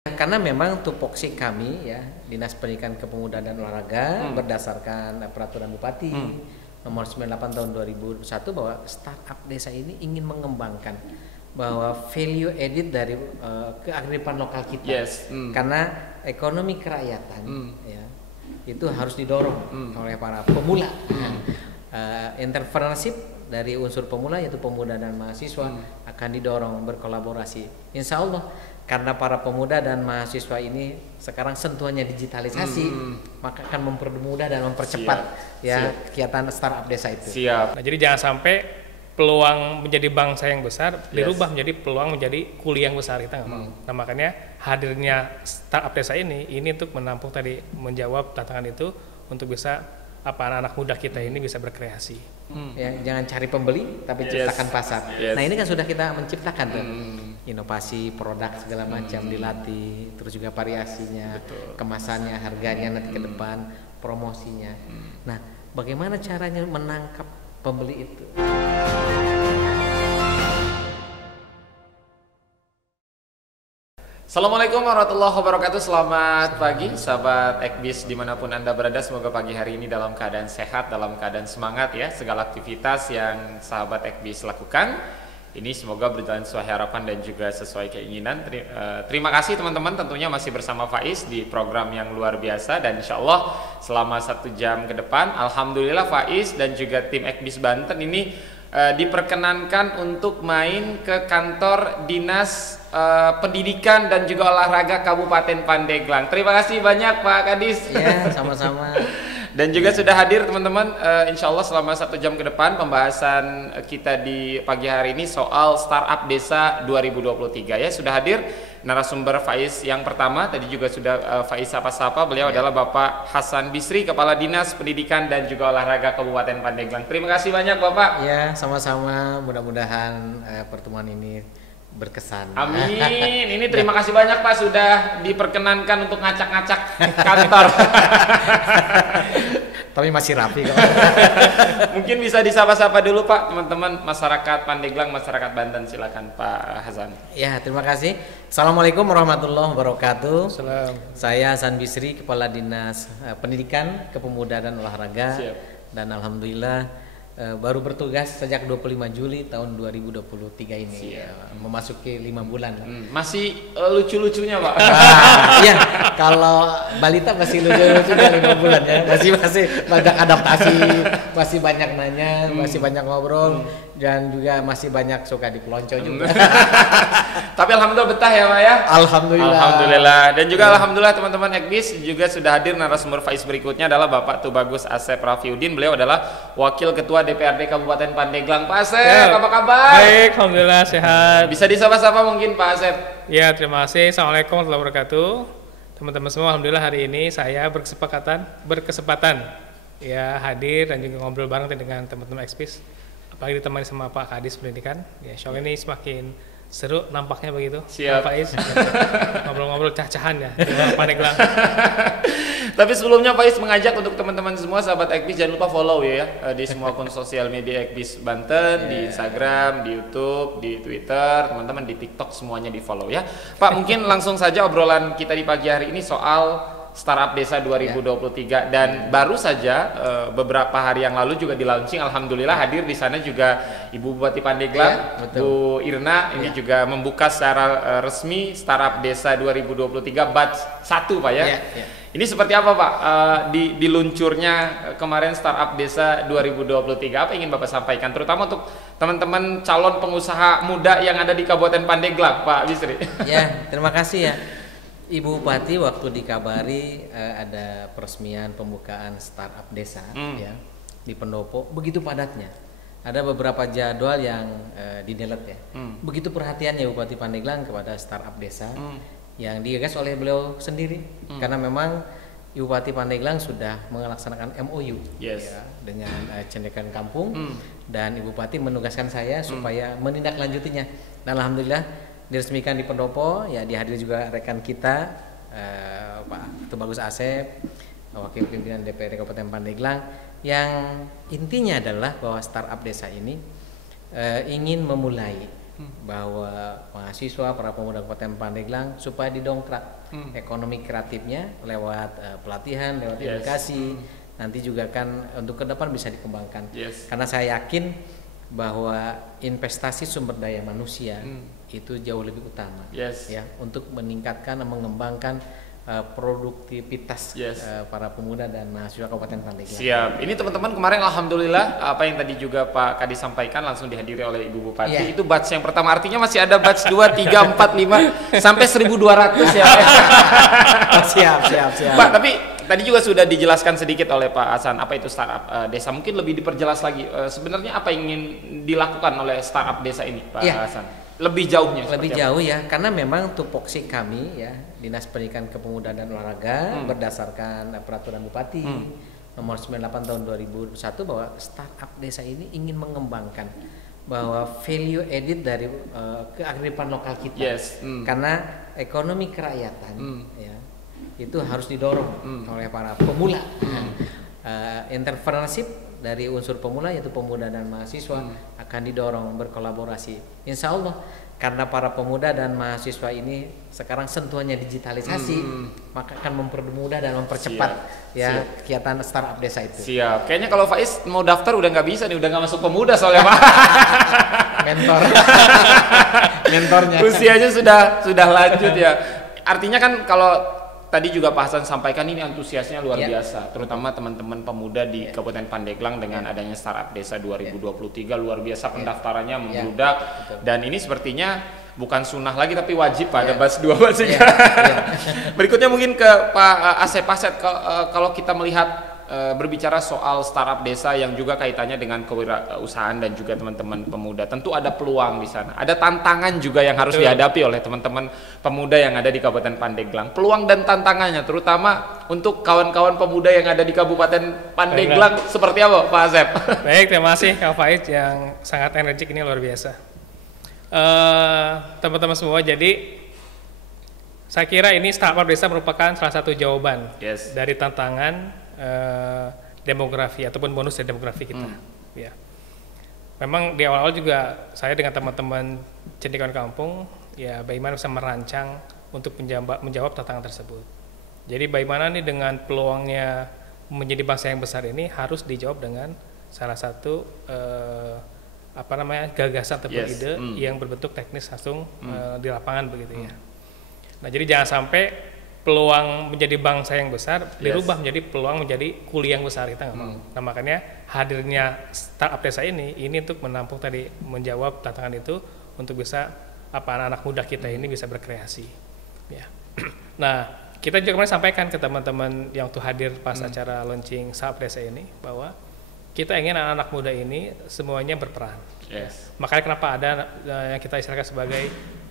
Karena memang tupoksi kami ya Dinas Pendidikan Kepemudaan dan Olahraga berdasarkan peraturan Bupati nomor 98 tahun 2001 bahwa startup desa ini ingin mengembangkan bahwa value added dari kearifan lokal kita. Karena ekonomi kerakyatan ya itu harus didorong oleh para pemula. Entrepreneurship dari unsur pemula yaitu pemuda dan mahasiswa akan didorong berkolaborasi. Insya Allah karena para pemuda dan mahasiswa ini sekarang sentuhannya digitalisasi, maka akan mempermudah dan mempercepat kegiatan startup desa itu. Nah, jadi jangan sampai peluang menjadi bangsa yang besar dirubah menjadi peluang menjadi kuliah yang besar, kita nggak mau. Nah, makanya hadirnya startup desa ini untuk menampung tadi, menjawab tantangan itu untuk bisa anak-anak muda kita ini bisa berkreasi. Ya, jangan cari pembeli tapi ciptakan pasar. Nah, ini kan sudah kita menciptakan tuh. Inovasi produk segala macam dilatih, terus juga variasinya, kemasannya, harganya nanti ke depan, promosinya. Nah, bagaimana caranya menangkap pembeli itu? Assalamualaikum warahmatullahi wabarakatuh. Selamat pagi sahabat Ekbis dimanapun Anda berada. Semoga pagi hari ini dalam keadaan sehat, dalam keadaan semangat ya. Segala aktivitas yang sahabat Ekbis lakukan ini semoga berjalan sesuai harapan dan juga sesuai keinginan. Terima kasih teman-teman, tentunya masih bersama Faiz di program yang luar biasa. Dan insya Allah selama 1 jam ke depan, alhamdulillah Faiz dan juga tim Ekbis Banten ini diperkenankan untuk main ke kantor Dinas Pendidikan dan juga Olahraga Kabupaten Pandeglang. Terima kasih banyak Pak Kadis. Ya, sama-sama. Dan juga sudah hadir teman-teman, insya Allah selama 1 jam ke depan pembahasan kita di pagi hari ini soal Startup Desa 2023 ya. Sudah hadir narasumber Faiz yang pertama, tadi juga sudah Faiz sapa-sapa, beliau adalah Bapak Hasan Bisri, Kepala Dinas Pendidikan dan juga Olahraga Kabupaten Pandeglang. Terima kasih banyak Bapak. Ya, sama-sama, mudah-mudahan pertemuan ini berkesan. Amin. Ini terima kasih banyak Pak sudah diperkenankan untuk ngacak-ngacak kantor. Tapi masih rapi kok. Mungkin bisa disapa-sapa dulu Pak teman-teman masyarakat Pandeglang, masyarakat Banten, silakan Pak Hasan. Ya, terima kasih. Assalamualaikum warahmatullahi wabarakatuh. Salam. Saya Hasan Bisri, Kepala Dinas Pendidikan, Kepemudaan dan Olahraga. Siap. Dan alhamdulillah baru bertugas sejak 25 Juli tahun 2023 ini. Memasuki 5 bulan. Masih lucu-lucunya Pak. Iya, kalau balita masih lucu-lucunya 5 bulan ya. Masih banyak adaptasi, masih banyak nanya, masih banyak ngobrol, dan juga masih banyak suka dipelonco juga. Tapi alhamdulillah betah ya Pak ya. Alhamdulillah. Dan juga alhamdulillah teman-teman Ekbis juga sudah hadir narasumber Faiz berikutnya adalah Bapak Tubagus Asep Rafiuddin. Beliau adalah Wakil Ketua DPRD Kabupaten Pandeglang. Pak Asep, apa kabar? Baik, alhamdulillah sehat. Bisa disapa-sapa mungkin Pak Asep. Ya, terima kasih. Assalamualaikum warahmatullahi wabarakatuh. Teman-teman semua, alhamdulillah hari ini saya berkesempatan ya hadir dan juga ngobrol bareng dengan teman-teman Ekbis. Apalagi ditemani sama Pak Kadis Pendidikan. Ya, show ini semakin seru nampaknya begitu. Siap. Pak Is, ngobrol-ngobrol cah-cahan ya di Pandeglang. Tapi sebelumnya Faiz mengajak untuk teman-teman semua sahabat Ekbis jangan lupa follow ya di semua akun sosial media Ekbis Banten, di Instagram, di YouTube, di Twitter, teman-teman di TikTok semuanya di follow ya. Pak, mungkin langsung saja obrolan kita di pagi hari ini soal Startup Desa 2023 dan baru saja beberapa hari yang lalu juga di launching. Alhamdulillah hadir di sana juga Ibu Bupati Pandeglang, Bu Irna ini juga membuka secara resmi Startup Desa 2023 batch 1 Pak ya. Ini seperti apa Pak di luncurnya kemarin Startup Desa 2023, apa ingin Bapak sampaikan terutama untuk teman-teman calon pengusaha muda yang ada di Kabupaten Pandeglang Pak Bisri? Ya, terima kasih ya. Ibu Bupati waktu dikabari ada peresmian pembukaan startup desa ya di Pendopo, begitu padatnya. Ada beberapa jadwal yang di-delete ya. Begitu perhatiannya Bupati Pandeglang kepada startup desa yang digagas oleh beliau sendiri karena memang Ibu Bupati Pandeglang sudah melaksanakan MOU ya, dengan Cendekan Kampung dan Ibu Bupati menugaskan saya supaya menindaklanjutinya. Dan alhamdulillah diresmikan di Pendopo, ya dihadiri juga rekan kita Pak Tubagus Asep, Wakil Pimpinan DPRD Kabupaten Pandeglang, yang intinya adalah bahwa startup desa ini ingin memulai bahwa mahasiswa, para pemuda Kabupaten Pandeglang supaya didongkrak ekonomi kreatifnya lewat pelatihan, lewat edukasi. Nanti juga kan untuk ke depan bisa dikembangkan. Karena saya yakin bahwa investasi sumber daya manusia itu jauh lebih utama ya untuk meningkatkan dan mengembangkan produktivitas para pemuda dan mahasiswa Kabupaten Pandeglang. Siap. Ini teman-teman kemarin alhamdulillah apa yang tadi juga Pak Kadi sampaikan langsung dihadiri oleh Ibu Bupati. Itu batch yang pertama, artinya masih ada batch 2, 3, 4, 5 sampai 1.200 ya. Siap. Pak, tapi tadi juga sudah dijelaskan sedikit oleh Pak Hasan apa itu startup desa. Mungkin lebih diperjelas lagi. Sebenarnya apa yang ingin dilakukan oleh startup desa ini, Pak Hasan? Lebih jauhnya. Lebih jauh ya, karena memang tupoksi kami ya Dinas Pendidikan Kepemudaan dan Olahraga berdasarkan peraturan Bupati nomor 98 tahun 2001 bahwa startup desa ini ingin mengembangkan bahwa value added dari kearifan lokal kita. Karena ekonomi kerakyatan ya itu harus didorong oleh para pemula. Entrepreneurship dari unsur pemula yaitu pemuda dan mahasiswa akan didorong berkolaborasi. Insya Allah karena para pemuda dan mahasiswa ini sekarang sentuhannya digitalisasi, maka akan mempermudah dan mempercepat kegiatan startup desa itu. Siap. Kayaknya kalau Faiz mau daftar udah nggak bisa nih, udah nggak masuk pemuda soalnya Pak. Mentornya. Usianya sudah lanjut ya. Artinya kan kalau tadi juga Pak Hasan sampaikan ini antusiasnya luar biasa, terutama teman-teman pemuda di Kabupaten Pandeglang dengan adanya Startup Desa 2023 luar biasa pendaftarannya membludak dan ini sepertinya bukan sunnah lagi tapi wajib pada batch 2 batch 3. Berikutnya mungkin ke Pak Asep. Kalau kita melihat berbicara soal startup desa yang juga kaitannya dengan kewirausahaan dan juga teman-teman pemuda, tentu ada peluang di sana, ada tantangan juga yang harus dihadapi oleh teman-teman pemuda yang ada di Kabupaten Pandeglang. Peluang dan tantangannya terutama untuk kawan-kawan pemuda yang ada di Kabupaten Pandeglang seperti apa Pak Asep? Baik, terima kasih Kak Faiz yang sangat energik ini, luar biasa. Teman-teman semua, jadi saya kira ini startup desa merupakan salah satu jawaban dari tantangan demografi ataupun bonus dari demografi kita. Ya. Memang di awal-awal juga saya dengan teman-teman cendekiawan kampung ya bagaimana bisa merancang untuk menjawab tantangan tersebut. Jadi bagaimana nih dengan peluangnya menjadi bangsa yang besar ini harus dijawab dengan salah satu gagasan ataupun ide yang berbentuk teknis langsung di lapangan begitu ya. Nah, jadi jangan sampai peluang menjadi bangsa yang besar dirubah menjadi peluang menjadi kuliah yang besar, kita nggak mau. Nah, makanya hadirnya startup desa ini untuk menampung tadi, menjawab tantangan itu untuk bisa anak-anak muda kita ini bisa berkreasi. Ya. Nah, kita juga kemarin sampaikan ke teman-teman yang tuh hadir pas acara launching startup desa ini bahwa kita ingin anak-anak muda ini semuanya berperan. Makanya kenapa ada yang kita istilahkan sebagai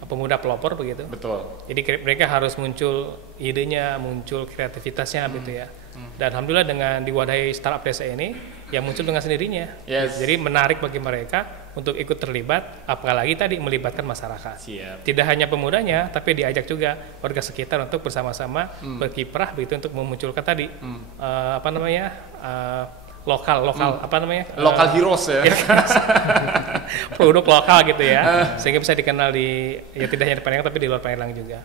pemuda pelopor begitu. Betul. Jadi mereka harus muncul idenya, muncul kreativitasnya gitu ya. Dan alhamdulillah dengan diwadahi startup desa ini yang muncul dengan sendirinya. Jadi menarik bagi mereka untuk ikut terlibat, apalagi tadi melibatkan masyarakat. Tidak hanya pemudanya, tapi diajak juga warga sekitar untuk bersama-sama berkiprah begitu untuk memunculkan tadi lokal lokal heroes ya. Produk lokal gitu ya, sehingga bisa dikenal tidak hanya di Pandeglang tapi di luar Pandeglang juga.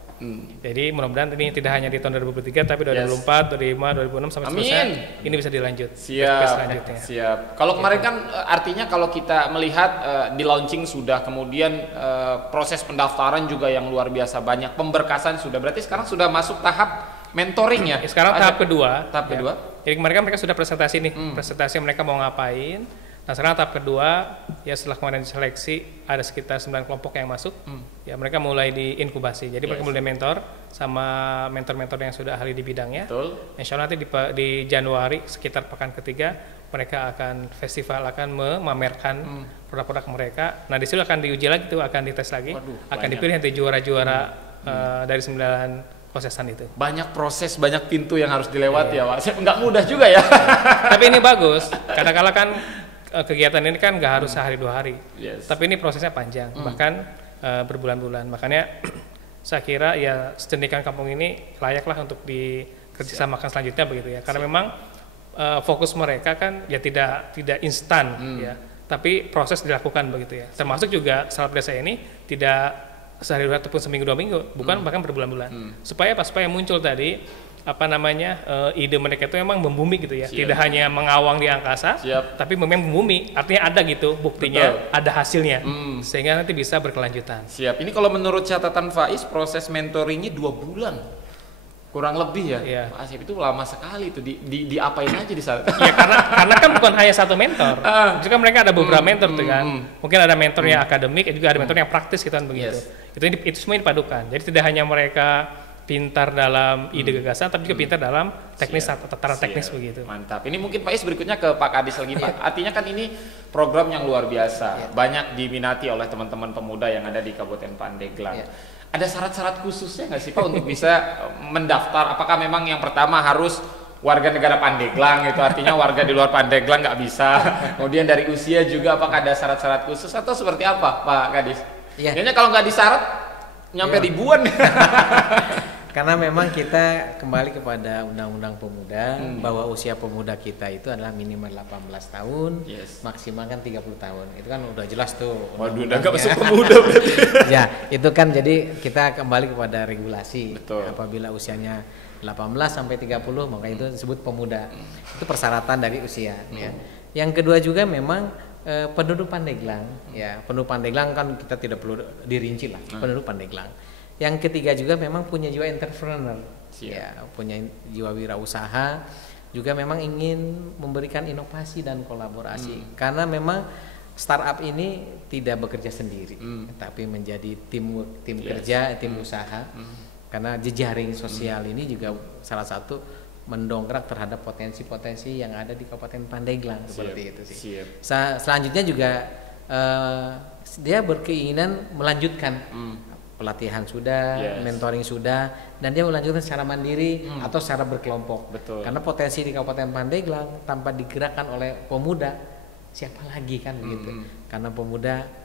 Jadi mudah-mudahan ini tidak hanya di tahun 2023 tapi 2024, 2025, 2026 sampai seterusnya ini bisa dilanjut. Siap. Kalau kemarin kan artinya kalau kita melihat di launching sudah, kemudian proses pendaftaran juga yang luar biasa banyak, pemberkasan sudah, berarti sekarang sudah masuk tahap mentoring ya? Sekarang tahap kedua. Kedua. Jadi kemarin kan mereka sudah presentasi nih, presentasi mereka mau ngapain. Nah, sekarang tahap kedua ya setelah kemarin diseleksi ada sekitar 9 kelompok yang masuk. Ya mereka mulai diinkubasi. Jadi mereka mulai mentor sama mentor-mentor yang sudah ahli di bidangnya. Insya Allah nanti di Januari sekitar pekan ketiga mereka akan festival, akan memamerkan produk-produk mereka. Nah, di situ akan diuji lagi tuh, akan dites lagi, akan dipilih nanti juara-juara dari 9 prosesan itu. Banyak proses, banyak pintu yang harus dilewati ya Pak. Nggak mudah juga ya. Tapi ini bagus. Kadang-kadang kan kegiatan ini kan nggak harus sehari 2 hari. Tapi ini prosesnya panjang, bahkan berbulan-bulan. Makanya saya kira ya cendekiawan kampung ini layaklah untuk dikerjasamakan selanjutnya begitu ya. Karena memang fokus mereka kan ya tidak instan ya. tapi proses dilakukan begitu ya. Termasuk juga startup desa ini tidak sehari ataupun seminggu 2 minggu, bukan bahkan berbulan-bulan. Supaya muncul tadi ide mereka itu memang membumi gitu ya. Tidak hanya mengawang di angkasa, tapi memang membumi. Artinya ada gitu buktinya, ada hasilnya. Sehingga nanti bisa berkelanjutan. Siap. Ini kalau menurut catatan Faiz, proses mentoringnya 2 bulan. Kurang lebih ya. Pak Asep itu lama sekali itu diapain aja di sana. Ya karena kan bukan hanya satu mentor. Juga mereka ada beberapa mentor tuh kan. Mungkin ada mentor yang akademik, juga ada mentor yang praktis gitu kan begitu. Itu semua dipadukan. Jadi tidak hanya mereka pintar dalam ide gagasan, tapi juga pintar dalam teknis atau tataran teknis begitu. Mantap. Ini mungkin Pak Is berikutnya ke Pak Kadis lagi Pak. Artinya kan ini program yang luar biasa, banyak diminati oleh teman-teman pemuda yang ada di Kabupaten Pandeglang. Ada syarat-syarat khususnya nggak sih Pak untuk bisa mendaftar? Apakah memang yang pertama harus warga negara Pandeglang itu artinya warga di luar Pandeglang nggak bisa? Kemudian dari usia juga apakah ada syarat-syarat khusus atau seperti apa Pak Kadis? Kayaknya kalau nggak disyarat nyampe ribuan. Karena memang kita kembali kepada Undang-Undang Pemuda bahwa usia pemuda kita itu adalah minimal 18 tahun, maksimal kan 30 tahun. Itu kan udah jelas tuh. Waduh, udah nggak masuk pemuda berarti. Ya, itu kan jadi kita kembali kepada regulasi. Betul. Apabila usianya 18 sampai 30 maka itu disebut pemuda. Itu persyaratan dari usia ya. Yang kedua juga memang penduduk Pandeglang ya. Penduduk Pandeglang kan kita tidak perlu dirinci lah, penduduk Pandeglang. Yang ketiga juga memang punya jiwa entrepreneur, ya, punya jiwa wirausaha, juga memang ingin memberikan inovasi dan kolaborasi. Karena memang startup ini tidak bekerja sendiri, tapi menjadi tim kerja, tim usaha. Karena jejaring sosial ini juga salah satu mendongkrak terhadap potensi-potensi yang ada di Kabupaten Pandeglang seperti itu sih. Selanjutnya juga dia berkeinginan melanjutkan. Pelatihan sudah, mentoring sudah, dan dia melanjutkan secara mandiri atau secara berkelompok. Betul. Karena potensi di Kabupaten Pandeglang tanpa digerakkan oleh pemuda, siapa lagi kan begitu? Karena pemuda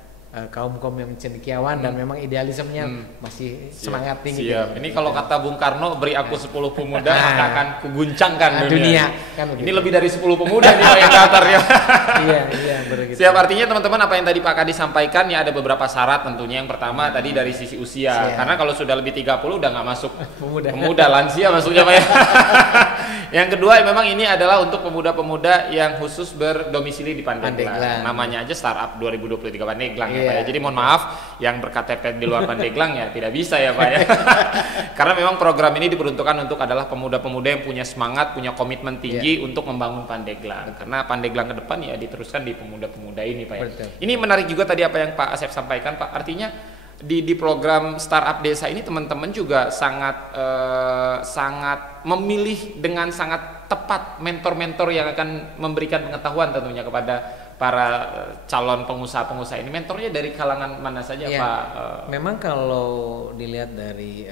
kaum yang cendekiawan dan memang idealismenya masih semangat tinggi. Ini kalau kata Bung Karno, beri aku 10 pemuda maka akan kuguncangkan dunia. Kan ini lebih dari 10 pemuda nih Pak yang daftar ya. Iya, begitu. Siap, artinya teman-teman apa yang tadi Pak Kadis sampaikan ya, ada beberapa syarat tentunya. Yang pertama tadi dari sisi usia. Karena kalau sudah lebih 30 udah nggak masuk pemuda, lansia masuknya Pak ya. Yang kedua memang ini adalah untuk pemuda-pemuda yang khusus berdomisili di Pandeglang. Namanya aja Startup 2023 Pandeglang. Pak ya. Jadi mohon maaf yang berKTP di luar Pandeglang ya tidak bisa ya Pak ya. Karena memang program ini diperuntukkan untuk adalah pemuda-pemuda yang punya semangat, punya komitmen tinggi untuk membangun Pandeglang. Karena Pandeglang ke depan ya diteruskan di pemuda-pemuda ini Pak ya. Ini menarik juga tadi apa yang Pak Asep sampaikan Pak. Artinya di program Startup Desa ini teman-teman juga sangat memilih dengan sangat tepat mentor-mentor yang akan memberikan pengetahuan tentunya kepada para calon pengusaha-pengusaha ini. Mentornya dari kalangan mana saja Pak? Memang kalau dilihat dari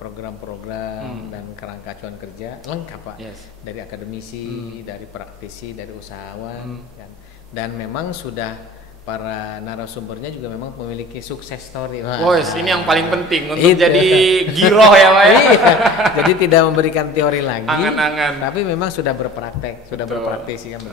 program-program dan kerangka acuan kerja lengkap Pak. Dari akademisi, dari praktisi, dari usahawan, dan memang sudah para narasumbernya juga memang memiliki sukses story. Ini yang paling penting untuk jadi giroh ya Pak ya. Jadi tidak memberikan teori lagi, angan-angan, tapi memang sudah berpraktek, sudah berpraktisi kan.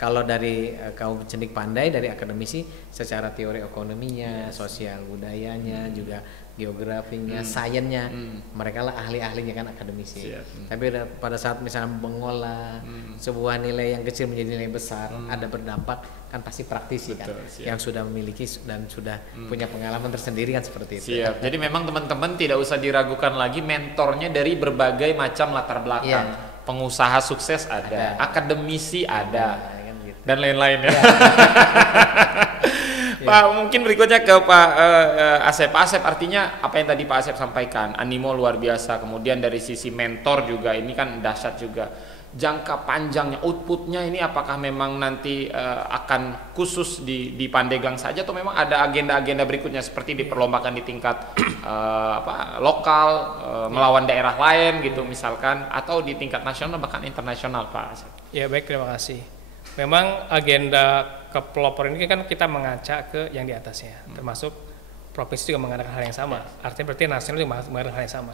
Kalau dari kaum cendik pandai, dari akademisi secara teori ekonominya, sosial budayanya, juga geografinya, sainsnya, mereka lah ahli-ahlinya kan akademisi. Tapi pada saat misalnya mengolah sebuah nilai yang kecil menjadi nilai besar, ada berdampak, kan pasti praktisi kan, yang sudah memiliki dan sudah punya pengalaman tersendiri kan seperti itu. Jadi memang teman-teman tidak usah diragukan lagi, mentornya dari berbagai macam latar belakang. Pengusaha sukses ada, akademisi ada, dan lain-lain ya. Pak, mungkin berikutnya ke Pak Asep. Pak Asep, artinya apa yang tadi Pak Asep sampaikan, animo luar biasa, kemudian dari sisi mentor juga ini kan dahsyat juga. Jangka panjangnya, outputnya ini apakah memang nanti akan khusus di Pandeglang saja atau memang ada agenda-agenda berikutnya seperti diperlombakan di tingkat lokal, melawan daerah lain gitu misalkan, atau di tingkat nasional bahkan internasional Pak Asep? Ya baik, terima kasih. Memang agenda kepelopor ini kan kita mengacak ke yang di atasnya, termasuk provinsi juga mengadakan hal yang sama. Artinya berarti nasional juga mengadakan hal yang sama.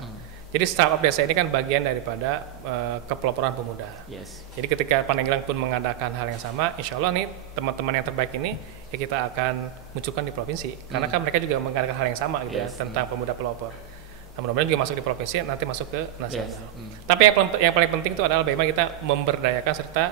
Jadi startup desa ini kan bagian daripada kepeloporan pemuda. Yes. Jadi ketika Pandeglang pun mengadakan hal yang sama, insya Allah nih teman-teman yang terbaik ini ya kita akan munculkan di provinsi. Karena kan mereka juga mengadakan hal yang sama gitu ya tentang pemuda pelopor. Nah, mudah-mudahan juga masuk di provinsi, nanti masuk ke nasional. Tapi yang paling penting itu adalah bagaimana kita memberdayakan serta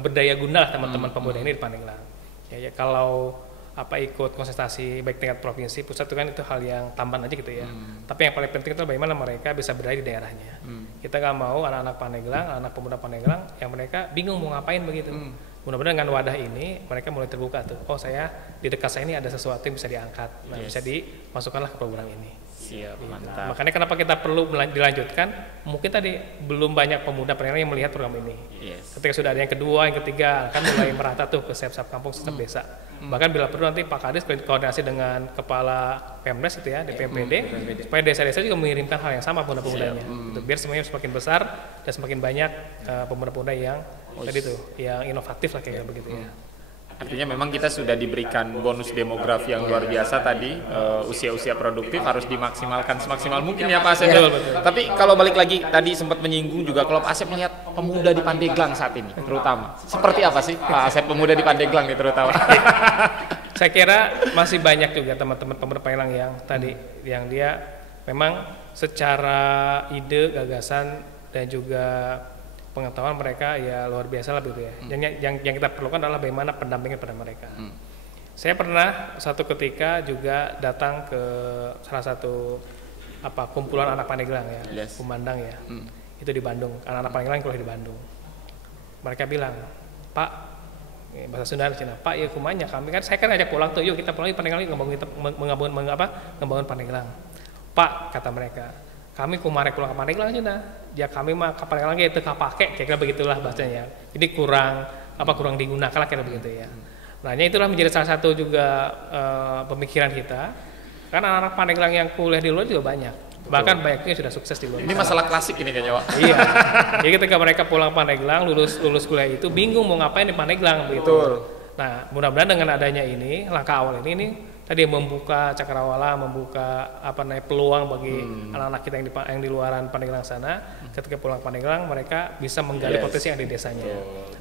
berdaya guna lah teman-teman pemuda ini di Pandeglang. Ya, kalau ikut konsentrasi baik tingkat provinsi, pusat itu kan itu hal yang tambahan aja gitu ya. Tapi yang paling penting itu bagaimana mereka bisa berdaya di daerahnya. Kita nggak mau anak-anak Pandeglang, anak pemuda Pandeglang yang mereka bingung mau ngapain begitu. Mudah-mudahan dengan wadah ini mereka mulai terbuka tuh. Oh, saya di dekat saya ini ada sesuatu yang bisa diangkat, bisa dimasukkanlah ke program ini. Siap, mantap. Makanya kenapa kita perlu dilanjutkan? Mungkin tadi belum banyak pemuda Pandeglang yang melihat program ini. Ketika sudah ada yang kedua, yang ketiga, kan mulai merata tuh ke setiap kampung, setiap desa. Bahkan bila perlu nanti Pak Kadis koordinasi dengan kepala Pemdes itu ya, DPMPD, supaya desa-desa juga mengirimkan hal yang sama pemuda-pemudanya. Biar semuanya semakin besar dan semakin banyak pemuda-pemuda yang tadi tuh, yang inovatif lah kayak begitu ya. Artinya memang kita sudah diberikan bonus demografi yang luar biasa tadi, usia-usia produktif harus dimaksimalkan semaksimal mungkin ya Pak Asep. Tapi kalau balik lagi tadi sempat menyinggung juga kalau Pak Asep melihat pemuda di Pandeglang saat ini terutama. Seperti apa sih Pak Asep pemuda di Pandeglang nih terutama? Saya kira masih banyak juga teman-teman pemuda Pandeglang yang tadi yang dia memang secara ide, gagasan dan juga pengetahuan mereka ya luar biasa lah begitu ya. Yang kita perlukan adalah bagaimana pendampingan pada mereka. Saya pernah satu ketika juga datang ke salah satu kumpulan anak Pandeglang ya, Kumandang ya. Itu di Bandung. Anak-anak Pandeglang kuliah di Bandung. Mereka bilang, "Pak, bahasa Sunda Cina, Pak ya kumanya kami kan saya kan ajak pulang tuh, yuk kita pulang di Pandeglang ngebangun Pandeglang." "Pak," kata mereka, "kami kumarek pulang ke Pandeglang aja nah. Ya kami mah ke Pandeglang itu kapake," kira-kira begitulah bahasanya. Jadi kurang digunakan lah kira begitu ya. Nah, itulah menjadi salah satu juga pemikiran kita. Kan anak-anak Pandeglang yang kuliah di luar juga banyak. Bahkan banyaknya sudah sukses di luar. Ini masalah klasik ini kayaknya, Pak. Iya. Jadi ketika mereka pulang Pandeglang, lulus kuliah itu bingung mau ngapain di Pandeglang begitu. Betul. Nah, mudah-mudahan dengan adanya ini, langkah awal ini tadi membuka cakrawala, membuka peluang bagi anak-anak kita yang di luaran Pandeglang sana. Ketika pulang Pandeglang, mereka bisa menggali potensi yang di desanya.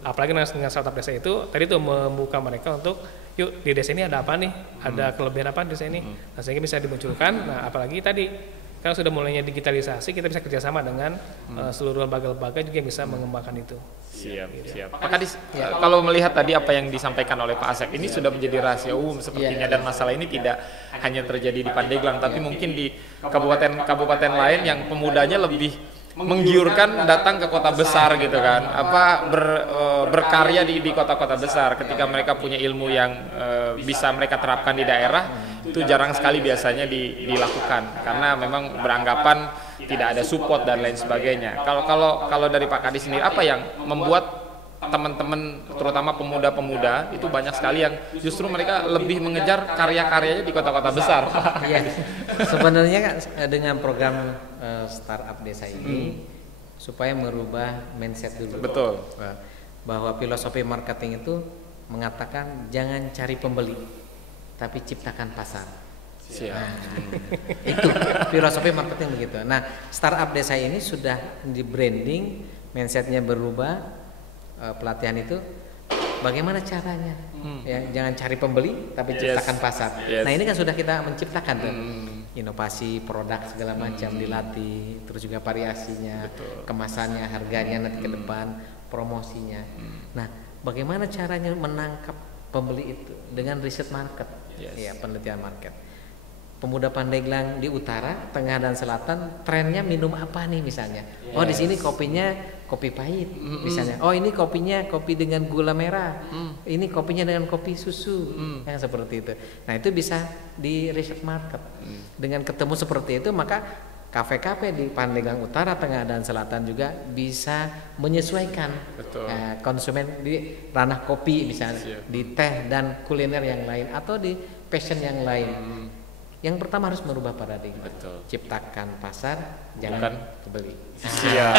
Apalagi dengan startup desa itu, tadi tuh membuka mereka untuk, yuk di desa ini ada apa nih, ada kelebihan apa di desa ini, nah, sehingga bisa dimunculkan. Nah, apalagi tadi kalau sudah mulainya digitalisasi, kita bisa kerjasama dengan seluruh lembaga-lembaga juga yang bisa mengembangkan itu. Siap. Pak Kadis, kalau melihat tadi apa yang disampaikan oleh Pak Asep, ini sudah menjadi rahasia umum sepertinya dan masalah ini tidak hanya terjadi di Pandeglang, tapi mungkin di kabupaten lain yang pemudanya lebih menggiurkan datang ke kota besar gitu kan, berkarya di kota-kota besar. Ketika mereka punya ilmu yang bisa mereka terapkan di daerah, itu jarang sekali biasanya dilakukan karena memang beranggapan tidak ada support dan lain sebagainya. Kalau dari Pak Kadis sendiri, apa yang membuat teman-teman terutama pemuda-pemuda itu banyak sekali yang justru mereka lebih mengejar karya-karyanya di kota-kota besar? Iya. Sebenarnya kan dengan program startup desa ini supaya merubah mindset dulu. Betul. Bahwa filosofi marketing itu mengatakan jangan cari pembeli, tapi ciptakan pasar. Nah, itu filosofi marketing begitu. Nah, startup desa ini sudah di branding, mindsetnya berubah, pelatihan itu bagaimana caranya? Ya, jangan cari pembeli, tapi ciptakan pasar. Nah, ini kan sudah kita menciptakan tuh. Inovasi produk segala macam dilatih, terus juga variasinya, kemasannya, harganya nanti ke depan, promosinya. Nah, bagaimana caranya menangkap pembeli itu dengan riset market, ya penelitian market. Pemuda Pandeglang di utara, tengah dan selatan trennya minum apa nih misalnya? Oh di sini kopinya kopi pahit misalnya. Oh ini kopinya kopi dengan gula merah. Ini kopinya dengan kopi susu yang seperti itu. Nah itu bisa di riset market. Dengan ketemu seperti itu maka kafe-kafe di Pandeglang Utara, Tengah dan Selatan juga bisa menyesuaikan konsumen di ranah kopi misalnya, di teh dan kuliner yang lain atau di fashion yang lain. Yang pertama harus merubah paradigma. Ciptakan pasar, jangan kebeli. Siap.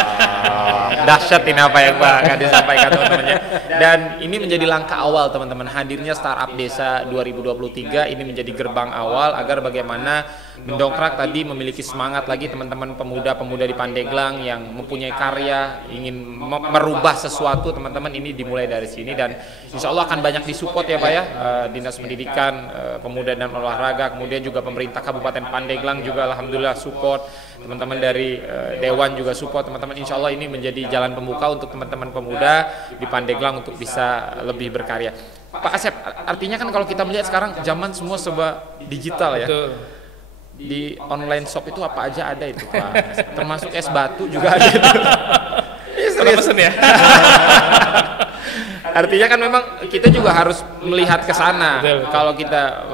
Dahsyat ini apa yang Pak Kadis sampaikan teman-temannya. Dan ini menjadi langkah awal teman-teman, hadirnya Startup Desa 2023 ini menjadi gerbang awal agar bagaimana mendongkrak tadi, memiliki semangat lagi teman-teman pemuda-pemuda di Pandeglang yang mempunyai karya, ingin merubah sesuatu, teman-teman, ini dimulai dari sini dan insya Allah akan banyak disupport ya Pak ya, Dinas Pendidikan, Pemuda dan Olahraga, kemudian juga pemerintah Kabupaten Pandeglang juga alhamdulillah support, teman-teman dari Dewan juga support, teman-teman, insya Allah ini menjadi jalan pembuka untuk teman-teman pemuda di Pandeglang untuk bisa lebih berkarya. Pak Asep, artinya kan kalau kita melihat sekarang zaman semua serba digital ya. Betul. Di online shop itu apa aja ada itu Pak, termasuk es batu juga ada itu. Salah pesen ya. Artinya kan memang kita juga harus melihat ke sana. Kalau kita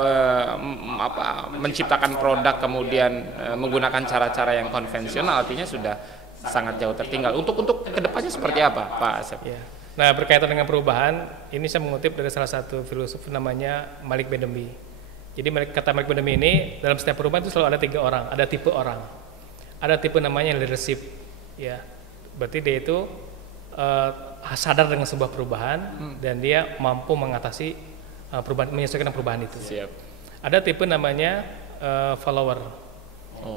menciptakan produk kemudian menggunakan cara-cara yang konvensional, artinya sudah sangat jauh tertinggal. Untuk kedepannya seperti apa Pak Asep? Ya. Nah, berkaitan dengan perubahan, ini saya mengutip dari salah satu filosof namanya Malik Bedemi. Jadi kata Malik Bedemi ini, dalam setiap perubahan itu selalu ada 3 orang, ada tipe orang. Ada tipe namanya leadership, ya. Berarti dia itu sadar dengan sebuah perubahan dan dia mampu mengatasi perubahan, menyesuaikan perubahan itu. Siap. Ada tipe namanya follower.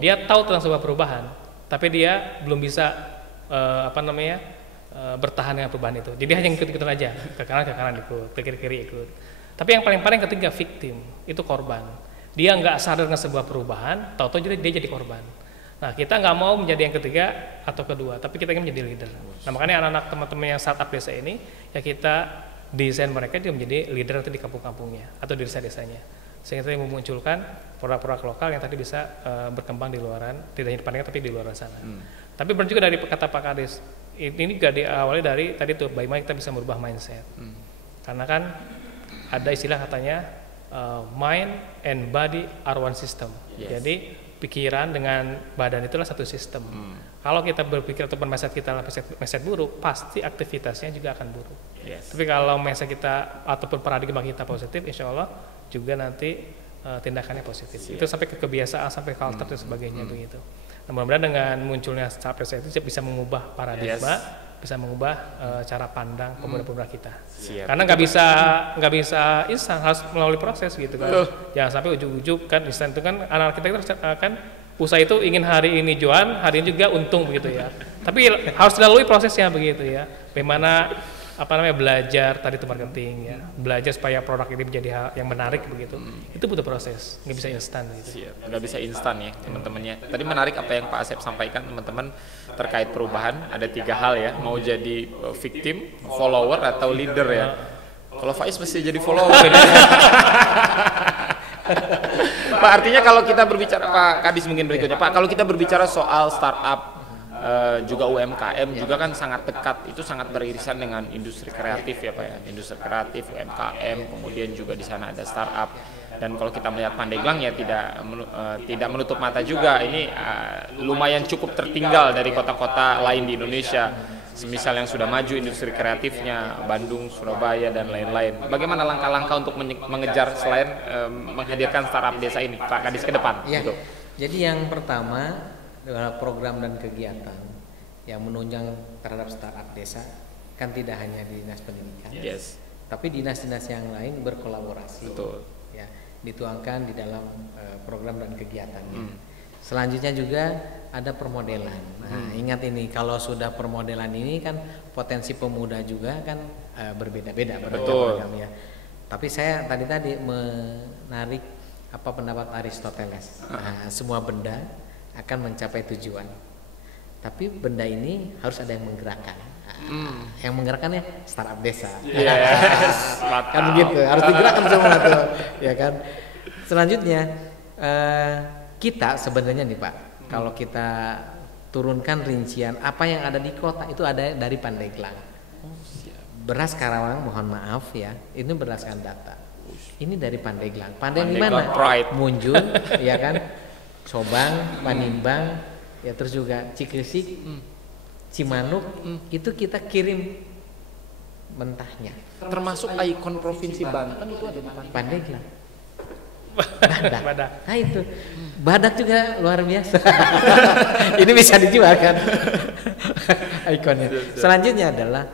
Dia tahu tentang sebuah perubahan, tapi dia belum bisa bertahan dengan perubahan itu. Jadi hanya ikut-ikutan aja, ke kanan ikut, ke kiri ikut. Tapi yang paling ketiga victim, itu korban. Dia nggak sadar dengan sebuah perubahan, tahu-tahu dia jadi korban. Nah, kita nggak mau menjadi yang ketiga atau kedua, tapi kita ingin menjadi leader. Nah, makanya anak-anak teman-teman yang startup desa ini, ya kita desain mereka juga menjadi leader nanti di kampung-kampungnya atau di desa-desanya. Sehingga kita memunculkan produk-produk lokal yang tadi bisa berkembang di luaran, tidak hanya di Pandeglang tapi di luar sana. Tapi benar juga dari kata Pak Kadis, ini juga diawali dari tadi tuh, bagaimana kita bisa merubah mindset. Karena kan ada istilah katanya mind and body are one system. Jadi pikiran dengan badan itulah satu sistem. Kalau kita berpikir ataupun mindset kita mindset buruk, pasti aktivitasnya juga akan buruk. Tapi kalau mindset kita ataupun paradigma kita positif, insya Allah juga nanti tindakannya positif. Itu sampai ke kebiasaan, sampai culture dan sebagainya begitu. Nah, mudah-mudahan dengan munculnya startup itu bisa mengubah paradigma, bisa mengubah cara pandang pemuda-pemuda kita. Karena nggak bisa instan, harus melalui proses gitu kan. Jangan sampai ujug-ujug kan instan itu kan anak kita kan usaha itu ingin hari ini jualan, hari ini juga untung begitu ya. Tapi harus dilalui prosesnya begitu ya. Bagaimana belajar tadi itu marketing ya, belajar supaya produk ini menjadi hal yang menarik begitu. Itu butuh proses, nggak bisa instan gitu. Nggak bisa instan ya teman-temannya. Tadi menarik apa yang Pak Asep sampaikan teman-teman terkait perubahan, ada 3 hal ya, mau jadi victim, follower atau leader ya. Kalau Faiz mesti jadi follower. Pak, artinya kalau kita berbicara, Pak Kadis mungkin berikutnya, Pak, kalau kita berbicara soal startup juga UMKM juga kan sangat dekat, itu sangat beririsan dengan industri kreatif ya Pak ya, industri kreatif, UMKM, kemudian juga di sana ada startup. Dan kalau kita melihat Pandeglang ya tidak menutup mata juga, ini lumayan cukup tertinggal dari kota-kota lain di Indonesia. Semisal yang sudah maju industri kreatifnya, Bandung, Surabaya dan lain-lain. Bagaimana langkah-langkah untuk mengejar selain menghadirkan startup desa ini, Pak Kadis, ke depan? Ya, jadi yang pertama adalah program dan kegiatan yang menunjang terhadap startup desa kan tidak hanya di Dinas Pendidikan, tapi dinas-dinas yang lain berkolaborasi. Betul. Ya, dituangkan di dalam program dan kegiatannya. Selanjutnya juga ada permodelan. Nah, ingat ini, kalau sudah permodelan ini kan potensi pemuda juga kan berbeda-beda. Betul. Ya. Tapi saya tadi menarik pendapat Aristoteles. Nah, semua benda akan mencapai tujuan, tapi benda ini harus ada yang menggerakkan. Yang menggerakkannya startup desa. Kan begitu, harus digerakkan semua tuh, ya kan. Selanjutnya kita sebenarnya nih Pak, kalau kita turunkan rincian apa yang ada di kota itu ada dari Pandeglang. Beras Karawang, mohon maaf ya, ini berdasarkan data. Ini dari Pandeglang. Pandeglang di mana? Munjul, ya kan. Sobang, Panimbang, ya terus juga Cikresik, Cimanuk, itu kita kirim mentahnya. Termasuk ikon provinsi Banten itu ada di Pandeglang. Badak. Nah itu, badak juga luar biasa. Ini bisa dijual kan? Ikonnya. Selanjutnya adalah